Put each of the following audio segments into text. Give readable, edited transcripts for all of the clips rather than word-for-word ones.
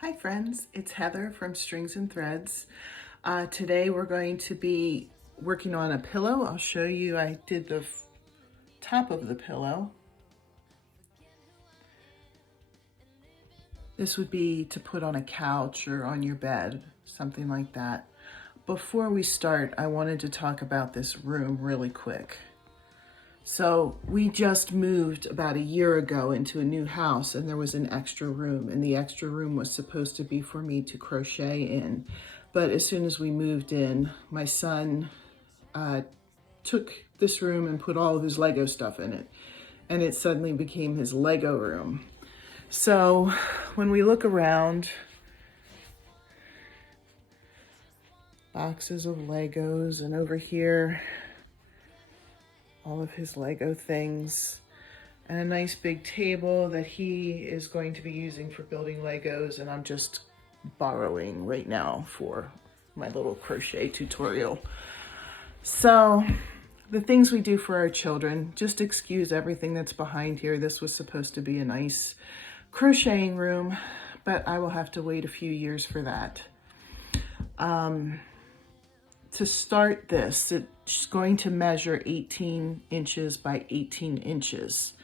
Hi friends, it's Heather from Strings and Threads. Today we're going to be working on a pillow. I'll show you, I did the top of the pillow. This would be to put on a couch or on your bed, something like that. Before we start, I wanted to talk about this room really quick. So we just moved about a year ago into a new house, and there was an extra room, and the extra room was supposed to be for me to crochet in. But as soon as we moved in, my son took this room and put all of his Lego stuff in it, and it suddenly became his Lego room. So when we look around, boxes of Legos, and over here, all of his Lego things, and a nice big table that he is going to be using for building Legos, and I'm just borrowing right now for my little crochet tutorial. So the things we do for our children, just excuse everything that's behind here. This was supposed to be a nice crocheting room, but I will have to wait a few years for that. To start this, it's going to measure 18 inches by 18 inches.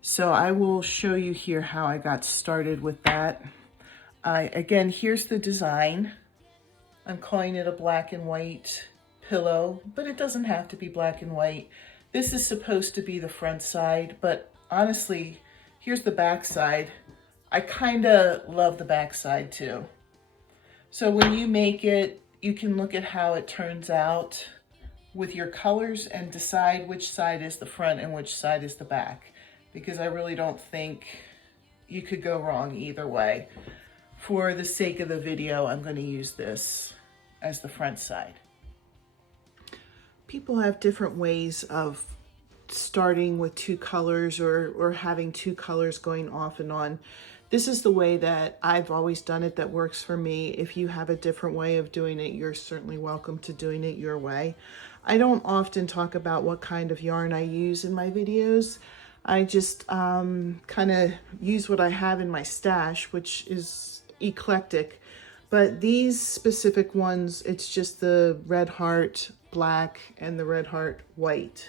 So I will show you here how I got started with that. Again, here's the design. I'm calling it a black and white pillow, but it doesn't have to be black and white. This is supposed to be the front side, but honestly, here's the back side. I kind of love the back side too. So when you make it, you can look at how it turns out with your colors and decide which side is the front and which side is the back, because I really don't think you could go wrong either way. For the sake of the video, I'm going to use this as the front side. People have different ways of starting with two colors or having two colors going off and on. This is the way that I've always done it that works for me. If you have a different way of doing it, you're certainly welcome to doing it your way. I don't often talk about what kind of yarn I use in my videos. I just kind of use what I have in my stash, which is eclectic. But these specific ones, it's just the Red Heart black and the Red Heart white.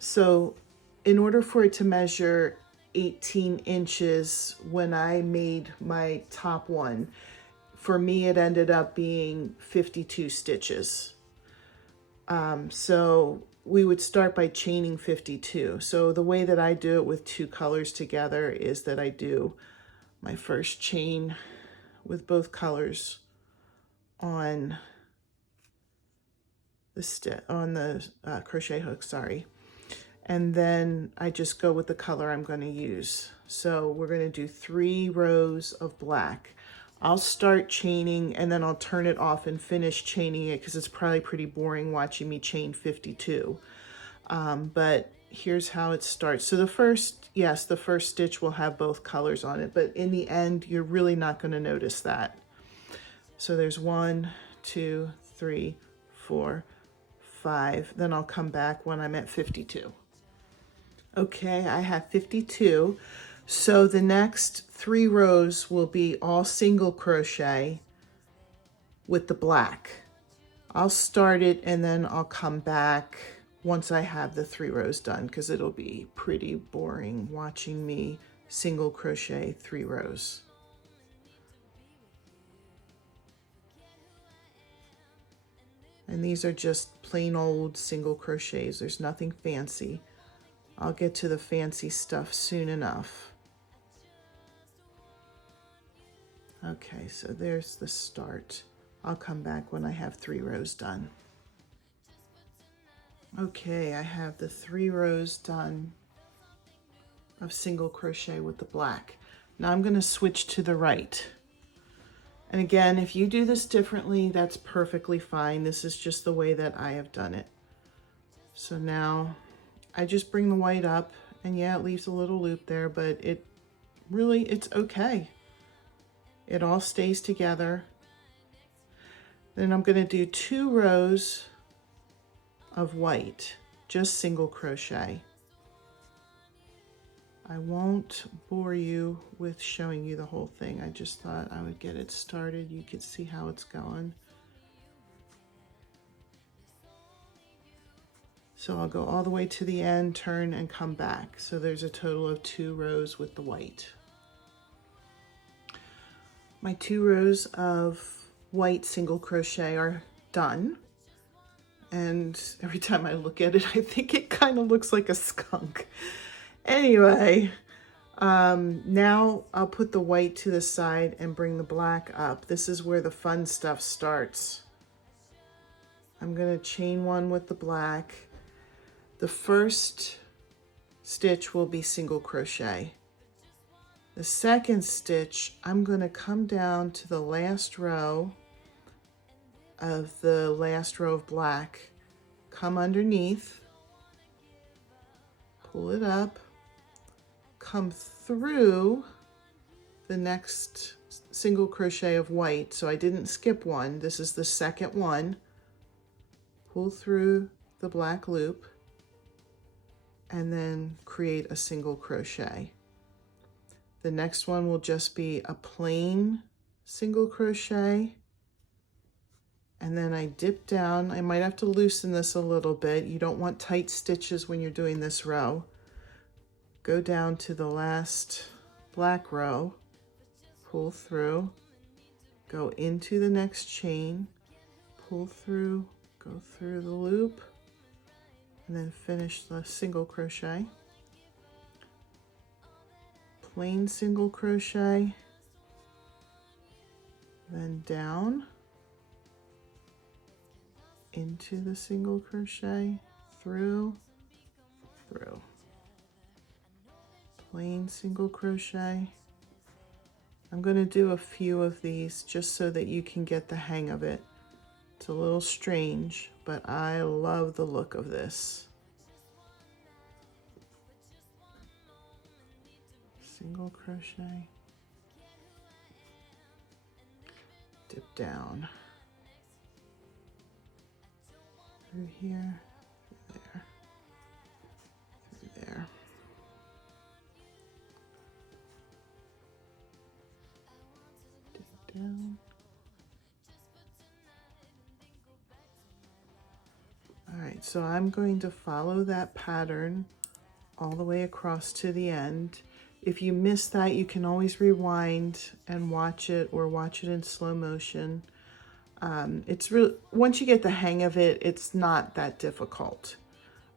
So in order for it to measure 18 inches, when I made my top one, for me it ended up being 52 stitches. So we would start by chaining 52. So the way that I do it with two colors together is that I do my first chain with both colors on the crochet hook, sorry. And then I just go with the color I'm going to use. So we're going to do 3 rows of black. I'll start chaining and then I'll turn it off and finish chaining it because it's probably pretty boring watching me chain 52. But here's how it starts. So the first stitch will have both colors on it, but in the end, you're really not going to notice that. So there's 1, 2, 3, 4, 5. Then I'll come back when I'm at 52. Okay, I have 52. So the next 3 rows will be all single crochet with the black. I'll start it and then I'll come back once I have the 3 rows done, because it'll be pretty boring watching me single crochet 3 rows. And these are just plain old single crochets. There's nothing fancy. I'll get to the fancy stuff soon enough. Okay, so there's the start. I'll come back when I have 3 rows done. Okay, I have the 3 rows done of single crochet with the black. Now I'm going to switch to the right. And again, if you do this differently, that's perfectly fine. This is just the way that I have done it. So now I just bring the white up, and yeah, it leaves a little loop there, but it's okay. It all stays together. Then I'm going to do 2 rows of white, just single crochet. I won't bore you with showing you the whole thing. I just thought I would get it started. You could see how it's going. So I'll go all the way to the end, turn and come back. So there's a total of 2 rows with the white. My 2 rows of white single crochet are done. And every time I look at it, I think it kind of looks like a skunk. Anyway, now I'll put the white to the side and bring the black up. This is where the fun stuff starts. I'm going to chain 1 with the black. The first stitch will be single crochet. The second stitch, I'm going to come down to the last row of the last row of black, come underneath, pull it up, come through the next single crochet of white. So I didn't skip one. This is the second one. Pull through the black loop and then create a single crochet. The next one will just be a plain single crochet. And then I dip down. I might have to loosen this a little bit. You don't want tight stitches when you're doing this row. Go down to the last black row, pull through, go into the next chain, pull through, go through the loop, and then finish the single crochet. Plain single crochet, then down into the single crochet, through, plain single crochet. I'm going to do a few of these just so that you can get the hang of it. It's a little strange, but I love the look of this. Single crochet, dip down through here, through there, through there. Dip down. All right, so I'm going to follow that pattern all the way across to the end. If you miss that, you can always rewind and watch it, or watch it in slow motion. It's real. Once you get the hang of it, it's not that difficult.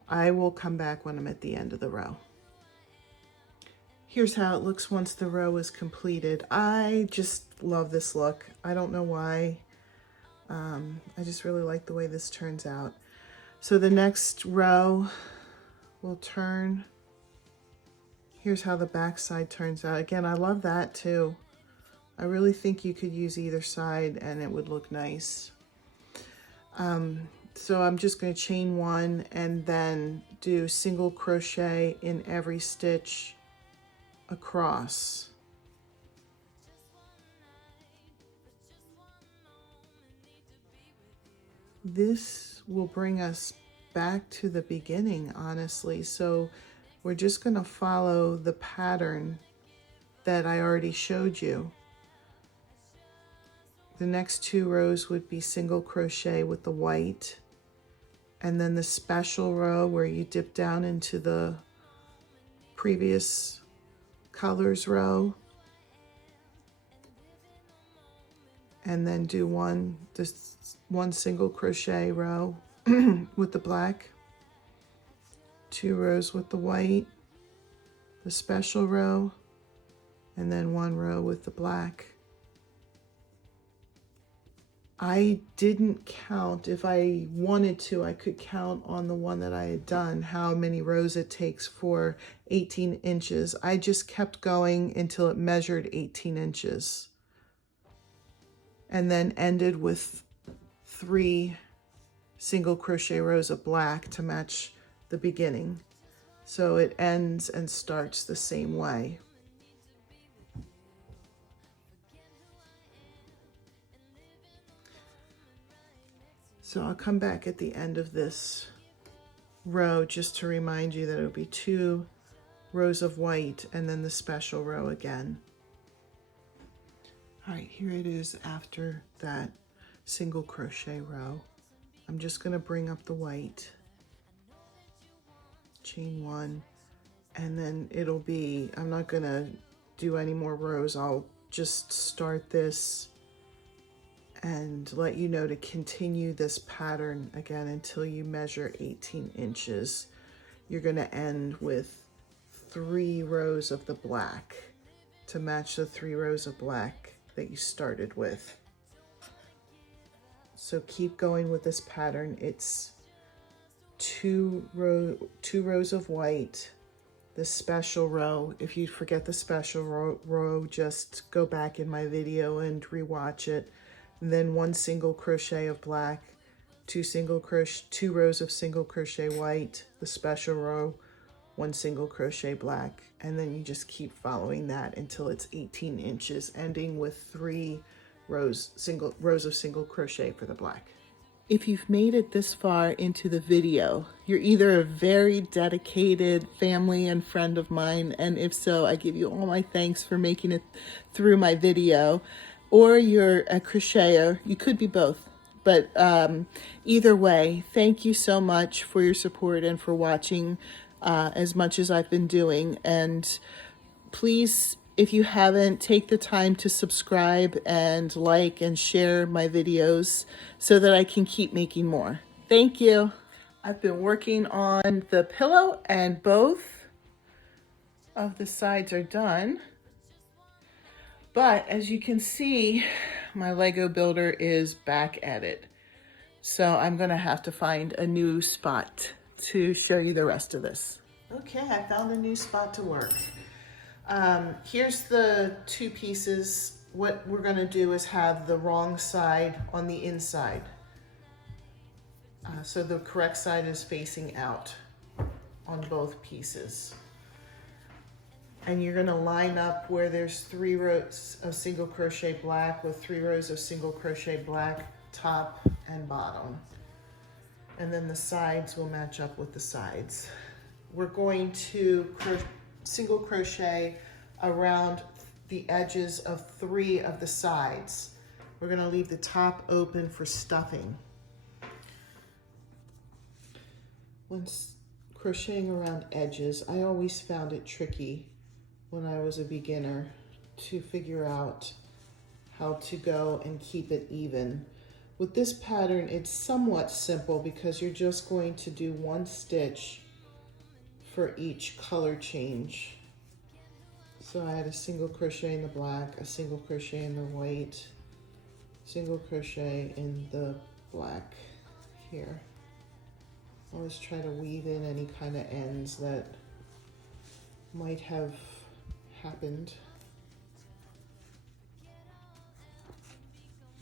I will come back when I'm at the end of the row. Here's how it looks once the row is completed. I just love this look. I don't know why. I just really like the way this turns out. So the next row will turn. Here's how the back side turns out. Again, I love that too. I really think you could use either side and it would look nice. So I'm just going to chain 1 and then do single crochet in every stitch across. This will bring us back to the beginning, honestly. So we're just going to follow the pattern that I already showed you. The next 2 rows would be single crochet with the white, and then the special row where you dip down into the previous colors row, and then do one single crochet row with the black, 2 rows with the white, the special row, and then 1 row with the black. I didn't count. If I wanted to, I could count on the one that I had done how many rows it takes for 18 inches. I just kept going until it measured 18 inches. And then ended with 3 single crochet rows of black to match the beginning. So it ends and starts the same way. So I'll come back at the end of this row just to remind you that it'll be 2 rows of white and then the special row again. All right, here it is after that single crochet row. I'm just going to bring up the white, chain one, and then it'll be, I'm not going to do any more rows. I'll just start this and let you know to continue this pattern again until you measure 18 inches. You're going to end with 3 rows of the black to match the 3 rows of black that you started with. So keep going with this pattern. It's two rows of white, the special row. If you forget the special row, just go back in my video and rewatch it. And then 1 single crochet of black, 2 rows of single crochet white, the special row, 1 single crochet black, and then you just keep following that until it's 18 inches, ending with 3 rows of single crochet for the black. If you've made it this far into the video, you're either a very dedicated family and friend of mine, and if so, I give you all my thanks for making it through my video, or you're a crocheter. You could be both, but either way, thank you so much for your support and for watching as much as I've been doing. And please, if you haven't, take the time to subscribe and like and share my videos so that I can keep making more. Thank you. I've been working on the pillow and both of the sides are done. But as you can see, my Lego builder is back at it. So I'm gonna have to find a new spot to show you the rest of this. Okay, I found a new spot to work. Here's the 2 pieces. What we're gonna do is have the wrong side on the inside. So the correct side is facing out on both pieces. And you're gonna line up where there's 3 rows of single crochet black with 3 rows of single crochet black, top and bottom. And then the sides will match up with the sides. We're going to single crochet around the edges of 3 of the sides. We're gonna leave the top open for stuffing. When crocheting around edges, I always found it tricky when I was a beginner to figure out how to go and keep it even. With this pattern, it's somewhat simple because you're just going to do 1 stitch for each color change. So I had a single crochet in the black, a single crochet in the white, single crochet in the black here. Always try to weave in any kind of ends that might have happened.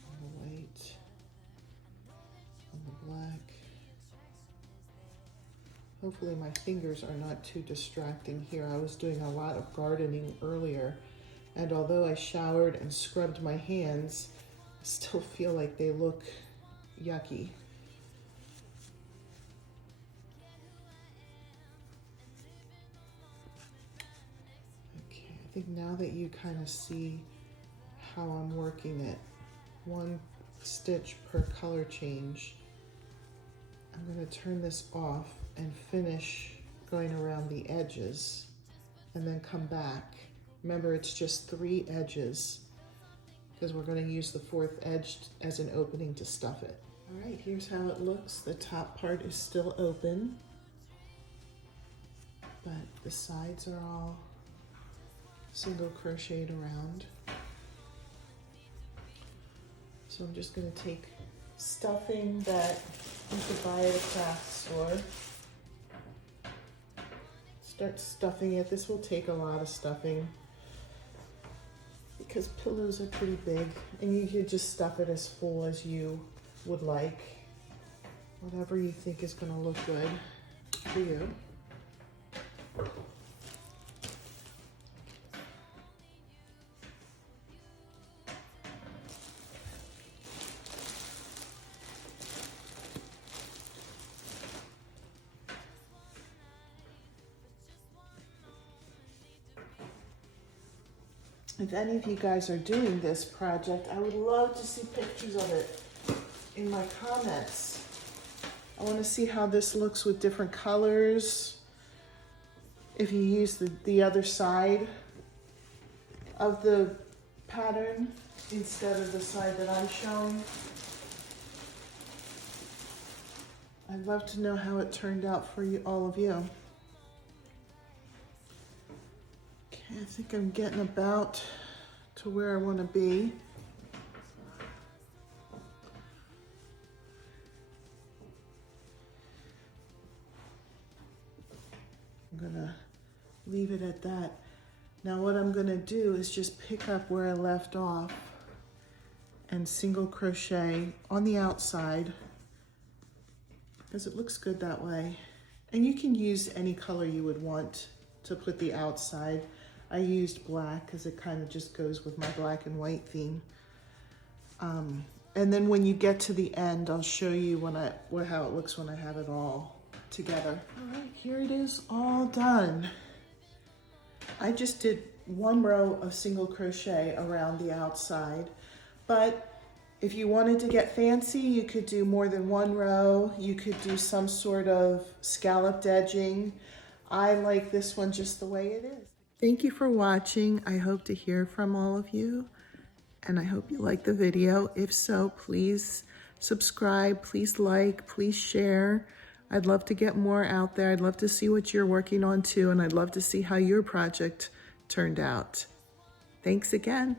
On the white, on the black. Hopefully my fingers are not too distracting here. I was doing a lot of gardening earlier, and although I showered and scrubbed my hands, I still feel like they look yucky. I think now that you kind of see how I'm working it, 1 stitch per color change, I'm going to turn this off and finish going around the edges and then come back. Remember, it's just 3 edges because we're going to use the 4th edge as an opening to stuff it. All right, here's how it looks. The top part is still open, but the sides are all single crocheted around. So I'm just going to take stuffing that you could buy at a craft store. Start stuffing it. This will take a lot of stuffing because pillows are pretty big, and you could just stuff it as full as you would like. Whatever you think is going to look good for you. If any of you guys are doing this project, I would love to see pictures of it in my comments. I want to see how this looks with different colors. If you use the other side of the pattern instead of the side that I'm showing. I'd love to know how it turned out for you, all of you. Okay, I think I'm getting about to where I want to be. I'm gonna leave it at that. Now what I'm gonna do is just pick up where I left off and single crochet on the outside because it looks good that way. And you can use any color you would want to put the outside. I used black because it kind of just goes with my black and white theme. And then when you get to the end, I'll show you how it looks when I have it all together. All right, here it is all done. I just did 1 row of single crochet around the outside, but if you wanted to get fancy, you could do more than 1 row. You could do some sort of scalloped edging. I like this one just the way it is. Thank you for watching. I hope to hear from all of you, and I hope you like the video. If so, please subscribe, please like, please share. I'd love to get more out there. I'd love to see what you're working on too, and I'd love to see how your project turned out. Thanks again.